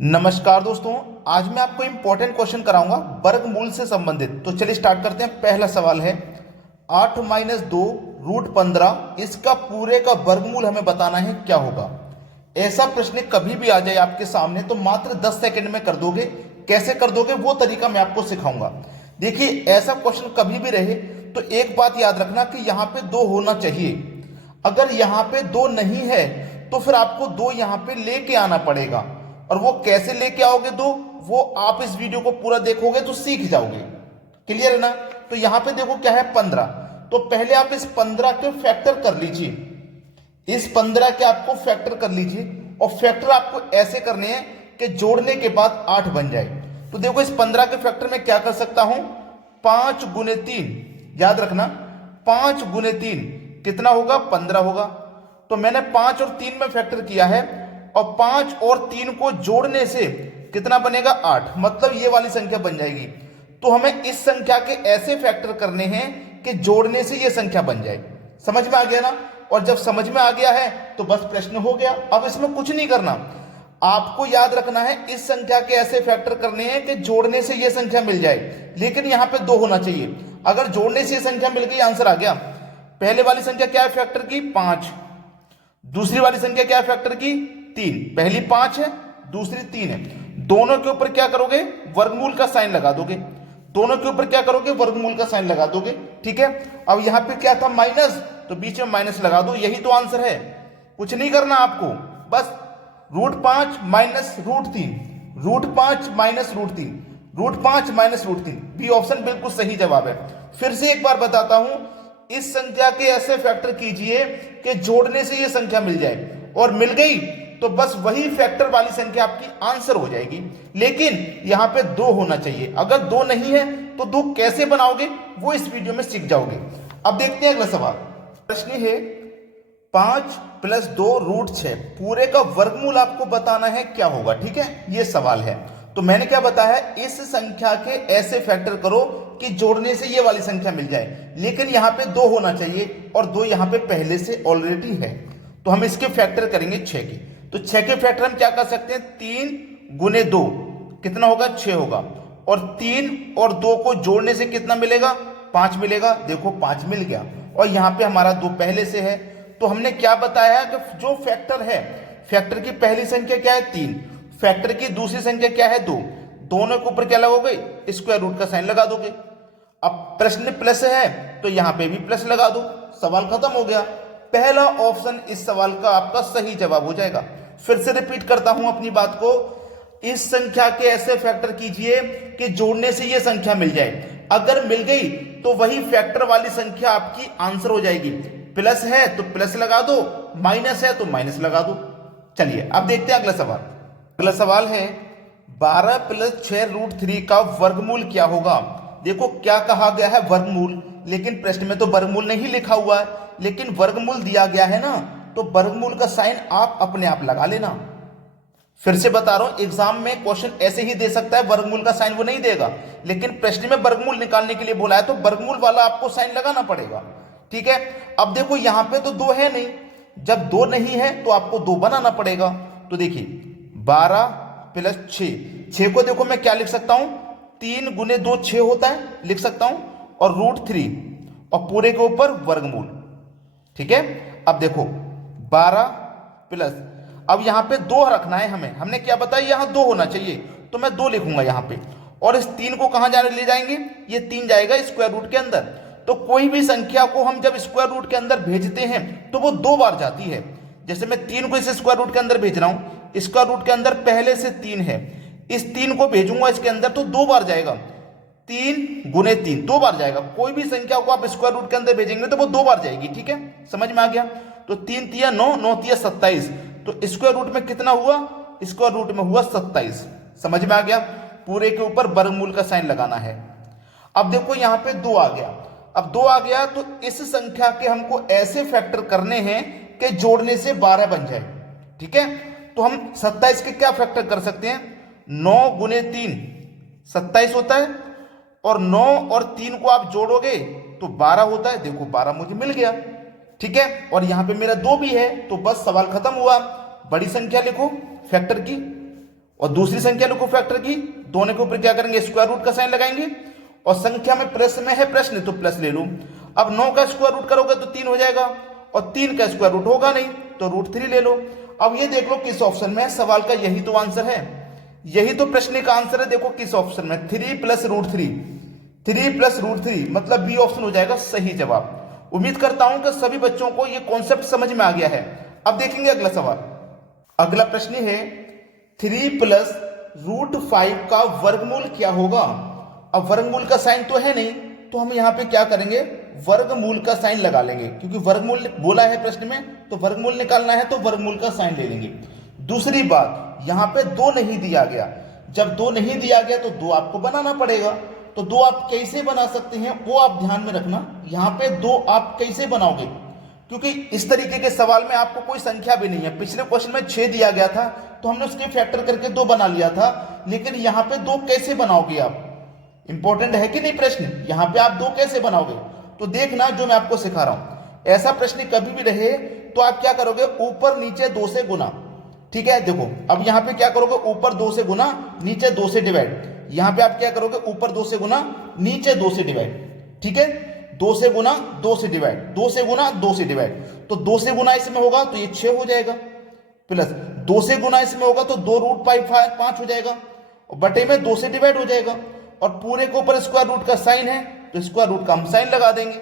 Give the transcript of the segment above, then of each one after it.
नमस्कार दोस्तों, आज मैं आपको इंपॉर्टेंट क्वेश्चन कराऊंगा वर्गमूल से संबंधित। तो चलिए स्टार्ट करते हैं। पहला सवाल है 8 माइनस 2 रूट 15, इसका पूरे का वर्गमूल हमें बताना है, क्या होगा। ऐसा प्रश्न कभी भी आ जाए आपके सामने तो मात्र 10 सेकंड में कर दोगे। कैसे कर दोगे वो तरीका मैं आपको सिखाऊंगा। देखिए, ऐसा क्वेश्चन कभी भी रहे तो एक बात याद रखना कि यहाँ पे 2 होना चाहिए। अगर यहाँ पे 2 नहीं है तो फिर आपको 2 यहाँ पे लेके आना पड़ेगा। और वो कैसे लेके आओगे 2, वो आप इस वीडियो को पूरा देखोगे तो सीख जाओगे। क्लियर है ना। तो यहां पे देखो क्या है 15। तो पहले आप इस 15 के फैक्टर कर लीजिए। इस 15 के आपको फैक्टर कर लीजिए और फैक्टर आपको ऐसे करने हैं कि जोड़ने के बाद 8 बन जाए। तो देखो इस 15 के फैक्टर में क्या कर सकता हूं, 5 गुने 3। याद रखना 5 गुने 3 कितना होगा, 15 होगा। तो मैंने 5 और 3 में फैक्टर किया है और 5 और 3 को जोड़ने से कितना बनेगा, 8। मतलब ये वाली संख्या बन जाएगी। तो हमें इस संख्या के ऐसे फैक्टर करने हैं कि जोड़ने से ये संख्या बन जाए। समझ में आ गया ना। और जब समझ में आ गया है तो बस प्रश्न हो गया। अब इसमें कुछ नहीं करना, आपको याद रखना है इस संख्या के ऐसे फैक्टर करने हैं कि जोड़ने से ये संख्या मिल जाए। लेकिन यहां पे 2 होना चाहिए। अगर जोड़ने से ये संख्या मिल गई, आंसर आ गया। पहले वाली संख्या क्या है फैक्टर की, 5। दूसरी वाली संख्या क्या है फैक्टर की, 3। पहली 5 है, दूसरी 3 है। दोनों के ऊपर क्या करोगे, वर्गमूल का साइन लगा दोगे। दोनों के ऊपर क्या करोगे, वर्गमूल का साइन लगा दोगे। ठीक है। अब यहां पे क्या था, माइनस, तो बीच में माइनस लगा दो। यही तो आंसर है, कुछ नहीं करना आपको। बस √5 minus √3, √5 minus √3, √5 minus √3। B option बिल्कुल सही जवाब है। फिर से एक बार बताता हूं, इस संख्या के ऐसे फैक्टर कीजिए कि जोड़ने से ये संख्या मिल जाए। और मिल गई तो बस वही फैक्टर वाली संख्या आपकी आंसर हो जाएगी। लेकिन यहां पे 2 होना चाहिए। अगर 2 नहीं है तो 2 कैसे बनाओगे वो इस वीडियो में सीख जाओगे। अब देखते हैं अगला सवाल। प्रश्न है 5 + 2 √6, पूरे का वर्गमूल आपको बताना है, क्या होगा। ठीक है, ये सवाल है। तो मैंने क्या बताया, इस संख्या के ऐसे फैक्टर करो कि जोड़ने से ये वाली संख्या मिल जाए। लेकिन यहां पे 2 होना चाहिए और 2 यहां पे पहले से ऑलरेडी है। तो हम इसके फैक्टर करेंगे 6 के। तो 6 के फैक्टर हम क्या कर सकते हैं, 3 गुने 2 कितना होगा, 6 होगा। और 3 और 2 को जोड़ने से कितना मिलेगा, 5 मिलेगा। देखो 5 मिल गया। और यहां पे हमारा 2 पहले से है। तो हमने क्या बताया कि जो फैक्टर है, फैक्टर की पहली संख्या क्या है, 3। फैक्टर की दूसरी संख्या क्या है, 2। दोनों के ऊपर क्या लगोगे, स्क्वायर रूट का साइन लगा दोगे। अब प्रश्न प्लस है तो यहां पे भी प्लस लगा दो, सवाल खत्म हो गया। पहला ऑप्शन इस सवाल का आपका सही जवाब हो जाएगा। फिर से रिपीट करता हूं अपनी बात को, इस संख्या के ऐसे फैक्टर कीजिए कि जोड़ने से ये संख्या मिल जाए। अगर मिल गई तो वही फैक्टर वाली संख्या आपकी आंसर हो जाएगी। प्लस है तो प्लस लगा दो, माइनस है तो माइनस लगा दो। चलिए अब देखते हैं अगला सवाल। अगला सवाल है 12 + 6 √3 का वर्गमूल क्या होगा। देखो क्या कहा गया है, वर्गमूल। लेकिन प्रश्न में तो वर्गमूल नहीं लिखा हुआ है, लेकिन वर्गमूल दिया गया है ना, तो वर्गमूल का साइन आप अपने आप लगा लेना। फिर से बता रहा हूं, एग्जाम में क्वेश्चन ऐसे ही दे सकता है, वर्गमूल का साइन वो नहीं देगा। लेकिन प्रश्न में वर्गमूल निकालने के लिए बोला है तो वर्गमूल वाला आपको साइन लगाना पड़ेगा। ठीक है। अब देखो यहां पे तो 2 है नहीं, जब 2 नहीं है तो आपको 2 बनाना पड़ेगा। तो देखिए 12 + 6 को देखो मैं क्या लिख सकता हूं, 3 गुने 2 6 होता है, लिख सकता हूं। और √3 और पूरे के ऊपर वर्गमूल। ठीक है। अब देखो 12 प्लस, अब यहां पे 2 रखना है हमें। हमने क्या बताया, यहां 2 होना चाहिए, तो मैं 2 लिखूंगा यहां पे। और इस 3 को कहां जाने ले जाएंगे, ये 3 जाएगा स्क्वायर रूट के अंदर। तो कोई भी संख्या को हम जब स्क्वायर रूट के अंदर भेजते हैं तो वो 2 बार जाती है। जैसे मैं 3 को इस स्क्वायर रूट के अंदर भेज रहा हूं, स्क्वायर रूट के अंदर पहले से 3 है, इस 3 को भेजूंगा इसके अंदर तो 2 बार जाएगा। 3 गुने 3 2 बार जाएगा। कोई भी संख्या को आप स्क्वायर रूट के अंदर भेजेंगे तो वो 2 बार जाएगी। ठीक है, समझ में आ गया। तो 3 तिया 9, 9 तिया 27, तो स्क्वायर रूट में कितना हुआ, स्क्वायर रूट में हुआ 27। समझ में आ गया। पूरे के ऊपर वर्गमूल का साइन लगाना है। अब देखो यहां पे 2 आ गया। अब 2 आ गया तो इस संख्या के हमको ऐसे फैक्टर करने हैं कि जोड़ने से 12 बन जाए। ठीक है। तो हम 27 के क्या फैक्टर कर सकते हैं, 9 गुने 3 27 होता है। और 9 और 3 को आप जोड़ोगे तो 12 होता है। देखो 12 मुझे मिल गया। ठीक है। और यहां पे मेरा 2 भी है, तो बस सवाल खत्म हुआ। बड़ी संख्या लिखो फैक्टर की और दूसरी संख्या लिखो फैक्टर की, दोनों के ऊपर क्या करेंगे, स्क्वायर रूट का साइन लगाएंगे, और संख्या में प्रश्न में है प्रश्न तो प्लस ले लो। अब 9 का स्क्वायर रूट करोगे तो 3 हो जाएगा, और 3 का स्क्वायर रूट होगा नहीं तो √3 ले लो। अब ये देख लो किस ऑप्शन में है सवाल का, यही तो आंसर है, यही तो प्रश्न का आंसर है। देखो किस ऑप्शन में, 3 + √3, 3 + √3 मतलब बी ऑप्शन हो जाएगा सही जवाब। उम्मीद करता हूं कि सभी बच्चों को ये कॉन्सेप्ट समझ में आ गया है। अब देखेंगे अगला सवाल। अगला प्रश्न है 3 + √5 का वर्गमूल क्या होगा। अब वर्गमूल का साइन तो है नहीं, तो हम यहां पे क्या करेंगे, वर्गमूल का साइन लगा लेंगे, क्योंकि वर्गमूल बोला है प्रश्न में, तो वर्गमूल निकालना है तो वर्गमूल का साइन ले लेंगे। दूसरी बात, यहां पे 2 नहीं दिया गया, जब 2 नहीं दिया गया तो 2 आपको बनाना पड़ेगा। तो 2 आप कैसे बना सकते हैं वो आप ध्यान में रखना, यहां पे 2 आप कैसे बनाओगे, क्योंकि इस तरीके के सवाल में आपको कोई संख्या भी नहीं है। पिछले क्वेश्चन में 6 दिया गया था तो हमने उसके फैक्टर करके 2 बना लिया था, लेकिन यहां पे 2 कैसे बनाओगे आप, इंपॉर्टेंट है कि नहीं प्रश्न, यहां पे आप 2 कैसे बनाओगे। तो देखना जो मैं आपको सिखा रहा हूं, ऐसा प्रश्न कभी भी रहे तो आप क्या करोगे, ऊपर नीचे 2 से गुना, ठीक है। देखो अब यहां पे क्या करोगे, ऊपर 2 से गुना, नीचे 2 से डिवाइड। यहां पे आप क्या करोगे, ऊपर 2 से गुना, नीचे 2 से डिवाइड, ठीक है। 2 से गुना 2 से डिवाइड, 2 से गुना 2 से डिवाइड, तो 2 से गुना इसमें होगा तो ये 6 हो जाएगा, प्लस 2 से गुना इसमें होगा तो 2√5 हो जाएगा, और बटे में 2 से डिवाइड हो जाएगा, और पूरे के ऊपर स्क्वायर रूट का साइन है तो स्क्वायर रूट का हम साइन लगा देंगे।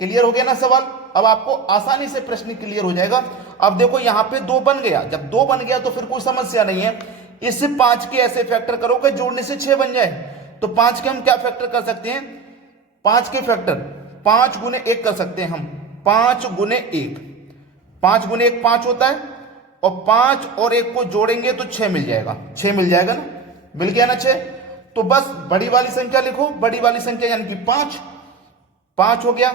क्लियर हो गया ना सवाल। अब आपको आसानी से प्रश्न क्लियर हो जाएगा। अब देखो यहां पे 2 बन गया, जब 2 बन गया तो फिर कोई समस्या नहीं है। इस 5 के ऐसे फैक्टर करोगे जोड़ने से 6 बन जाए, तो 5 के हम क्या फैक्टर कर सकते हैं, 5 के फैक्टर 5 × 1 कर सकते हैं हम, 5 × 1, 5 × 1 5 होता है, और 5 और 1 को जोड़ेंगे तो 6 मिल जाएगा, 6 मिल जाएगा ना, मिल गया ना 6। तो बस बड़ी वाली संख्या लिखो, बड़ी वाली संख्या यानी कि 5 हो गया,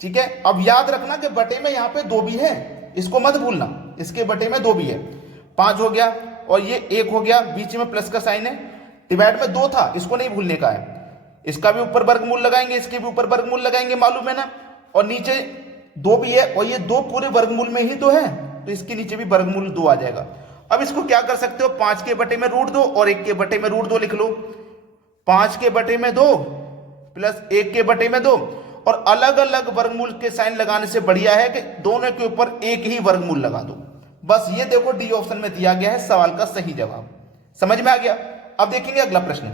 ठीक है। अब याद रखना कि बटे में यहां पे 2 भी है, इसको मत भूलना, इसके बटे में 2 भी है। 5 हो गया और ये 1 हो गया, बीच में प्लस का साइन है, डिवाइड में 2 था, इसको नहीं भूलने का है। इसका भी ऊपर वर्गमूल लगाएंगे, इसके भी ऊपर वर्गमूल लगाएंगे, मालूम है ना, और नीचे 2 भी है, और ये 2 पूरे वर्गमूल में ही तो है, तो इसके नीचे भी वर्गमूल 2 आ जाएगा। अब इसको क्या कर सकते हो, 5 के बटे में √2 और 1 के बटे में √2 लिख लो। 5 के बटे में 2 प्लस 1 के बटे में 2, और अलग अलग वर्गमूल के साइन लगाने से बढ़िया है कि दोनों के ऊपर एक ही वर्गमूल लगा दो। बस ये देखो डी ऑप्शन में दिया गया है सवाल का सही जवाब। समझ में आ गया। अब देखेंगे अगला प्रश्न।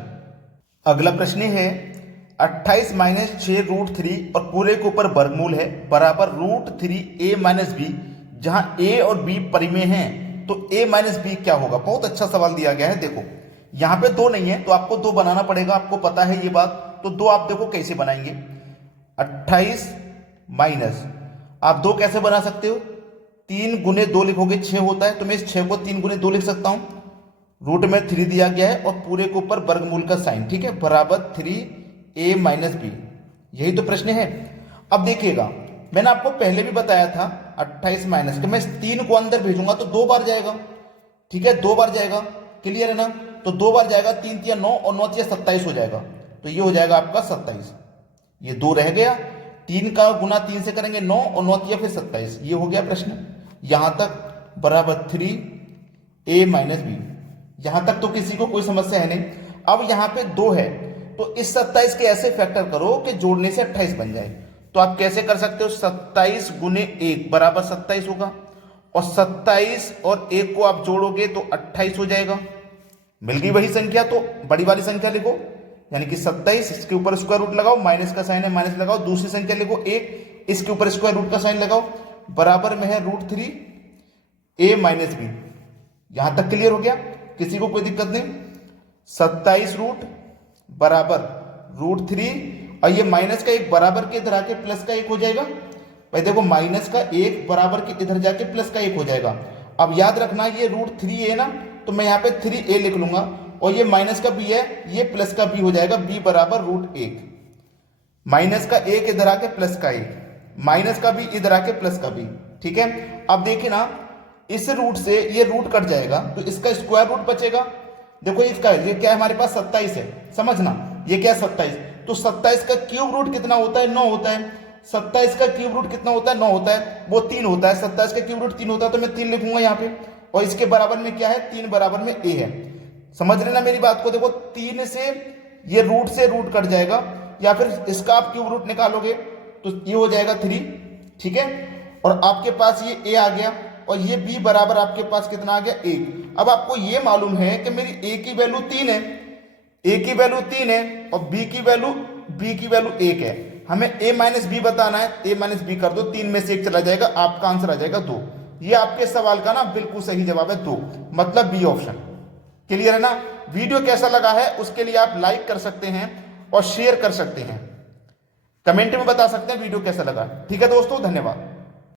अगला प्रश्न है 28 - 6 √3 और पूरे के ऊपर वर्गमूल है बराबर √3a - b, जहां a और b परिमेय हैं, तो a - b क्या होगा। बहुत अच्छा सवाल दिया गया है। देखो यहां पे 2 नहीं है तो आपको 2 बनाना पड़ेगा, आपको पता है ये बात। तो 2 आप देखो कैसे बनाएंगे, 28 माइनस, आप 2 कैसे बना सकते हो, 3 × 2 लिखोगे 6 होता है, तो मैं इस 6 को 3 × 2 लिख सकता हूं। रूट में 3 दिया गया है और पूरे के ऊपर वर्गमूल का साइन, ठीक है, बराबर 3a - b, यही तो प्रश्न है। अब देखिएगा मैंने आपको पहले भी बताया था 28 माइनस कि मैं इस 3 को अंदर भेजूंगा तो 2 बार जाएगा, ठीक है, 2 बार जाएगा, क्लियर है ना। तो 2 बार जाएगा, 3 × 9 और 9 × 27 हो जाएगा, तो ये हो जाएगा आपका 27। ये 2 रह गया, 3 का गुना 3 से करेंगे 9 और 9 × फिर 27, ये हो गया प्रश्न। यहां तक बराबर 3a - b, यहां तक तो किसी को कोई समस्या है नहीं। अब यहां पे 2 है तो इस 27 के ऐसे फैक्टर करो कि जोड़ने से 28 बन जाए। तो आप कैसे कर सकते हो, 27 × 1 बराबर 27 होगा, और 27 और 1 को आप जोड़ोगे तो 28 हो जाएगा। मिल गई वही संख्या, तो बड़ी वाली संख्या लिखो, यानी कि 27, इसके ऊपर स्क्वायर रूट लगाओ, माइनस का साइन है माइनस लगाओ, दूसरी संख्या लिखो 1, इसके ऊपर स्क्वायर रूट का साइन लगाओ, बराबर में है √3a - b। यहां तक क्लियर हो गया, किसी को कोई दिक्कत नहीं। 27 रूट बराबर √3, और ये माइनस का 1 बराबर के इधर आके प्लस का 1 हो जाएगा। भाई देखो माइनस का 1 बराबर के इधर जाके प्लस का 1 हो जाएगा। अब याद रखना ये √3 है ना, तो मैं यहाँ पे 3a लिख लूंगा, और ये माइनस का b है, ये प्लस का b हो जाएगा, b बराबर √1। माइनस का 1 इधर आके प्लस का 1, माइनस का b इधर आके प्लस का b, ठीक है। अब देखिए ना, इस रूट से ये रूट कट जाएगा तो इसका स्क्वायर रूट बचेगा। देखो इसका ये क्या है, हमारे पास 27 है, समझना ये क्या है 27, तो 27 का क्यूब रूट कितना होता है, 9 होता है। 27 का क्यूब रूट कितना होता है, 9 होता है, वो 3 होता है। 27 का क्यूब रूट 3 होता है, तो मैं 3 लिखूंगा यहाँ पे, और इसके बराबर में क्या है, 3 बराबर में a है। समझ लेना मेरी बात को। देखो 3 से ये रूट से रूट कट जाएगा, या फिर इसका आप क्यूब रूट निकालोगे तो ये हो जाएगा 3, ठीक है। और आपके पास ये a आ गया और ये b बराबर आपके पास कितना आ गया 1। अब आपको ये मालूम है कि मेरी a की वैल्यू 3 है, a की वैल्यू 3 है और b की वैल्यू 1 है। हमें a माइनस बी बताना है, a माइनस बी कर दो, 3 में से 1 चला जाएगा, आपका आंसर आ जाएगा 2। ये आपके सवाल का ना बिल्कुल सही जवाब है 2, मतलब बी ऑप्शन। क्लियर है ना। वीडियो कैसा लगा है उसके लिए आप लाइक कर सकते हैं और शेयर कर सकते हैं, कमेंट में बता सकते हैं वीडियो कैसा लगा। ठीक है दोस्तों, धन्यवाद।